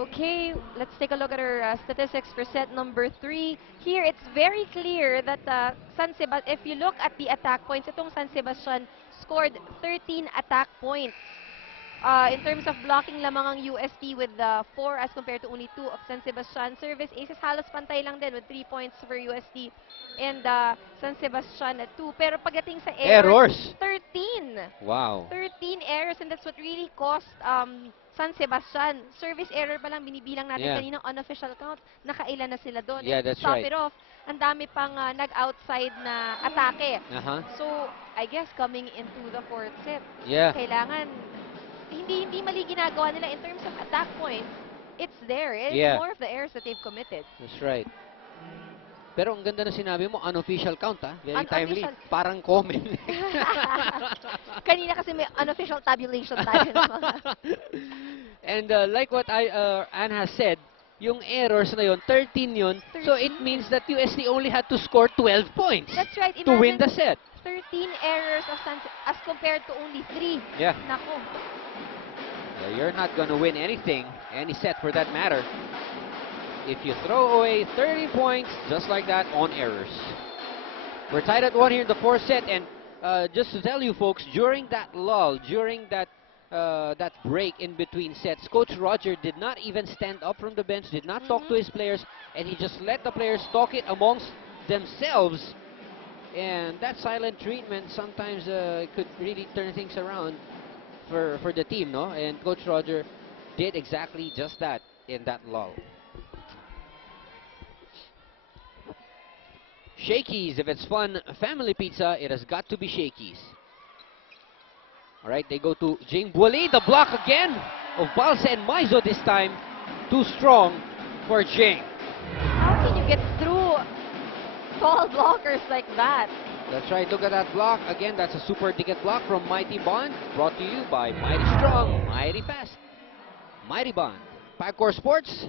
Okay, let's take a look at our statistics for set number 3. Here, it's very clear that San Sebastian, if you look at the attack points, itong San Sebastian scored 13 attack points. In terms of blocking lamang ang UST with 4 as compared to only 2 of San Sebastian. Service aces halos pantay lang din with 3 points for UST and San Sebastian at 2. Pero pagdating sa errors, 13. Wow. 13 errors and that's what really cost San Sebastian. Service error pa lang binibilang natin kanina unofficial count. Nakailan na sila doon. Yeah, that's top right. it off, ang dami pang nag-outside na atake. So, I guess coming into the fourth set, kailangan hindi mali ginagawa nila in terms of attack points. It's there. It's more of the errors that they've committed. That's right. Pero ang ganda na sinabi mo, unofficial count, ha? Very timely. Parang comment. Kanina kasi may unofficial tabulation tayo. And like what Anne has said, yung errors na yun, 13 yun. So it means that UST only had to score 12 points. That's right. To win the set. 13 errors as compared to only 3. Yeah. Nako. You're not going to win anything, any set for that matter, if you throw away 30 points just like that on errors. We're tied at 1 here in the fourth set, and just to tell you folks, during that lull, during that that break in between sets, Coach Roger did not even stand up from the bench, did not talk to his players, and he just let the players talk it amongst themselves. And that silent treatment sometimes could really turn things around for the team, no? And Coach Roger did exactly just that in that lull. Shakey's, if it's fun family pizza, it has got to be Shakey's. All right, they go to Jing Buali. The block again of Balsa and Maizo this time. Too strong for Jing. How can you get through tall blockers like that? That's right, look at that block. Again, that's a super ticket block from Mighty Bond, brought to you by Mighty Strong, Mighty Fast. Mighty Bond. Pagcor Sports,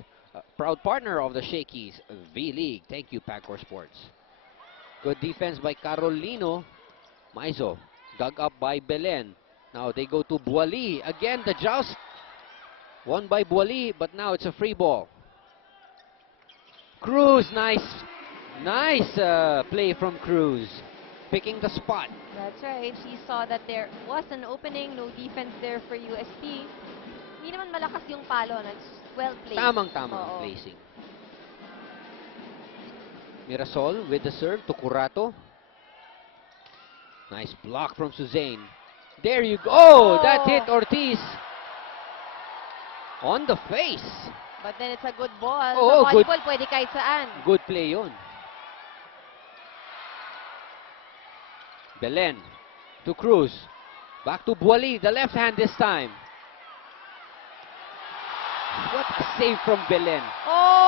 proud partner of the Shakey's V-League. Thank you, Pagcor Sports. Good defense by Carolino. Maizo, dug up by Belen. Now they go to Buali. Again, the joust. Won by Buali, but now it's a free ball. Cruz, nice play from Cruz. Picking the spot. That's right. She saw that there was an opening, no defense there for UST. Hindi naman malakas yung palo. It's well placed. Tamang-tamang placing. Mirasol with the serve to Curato. Nice block from Suzanne. There you go. Oh, that hit Ortiz on the face. But then it's a good ball. Oh, sa volleyball, pwede kahit saan. Good play yun. Belen to Cruz. Back to Buali, the left hand this time. What a save from Belen. Oh!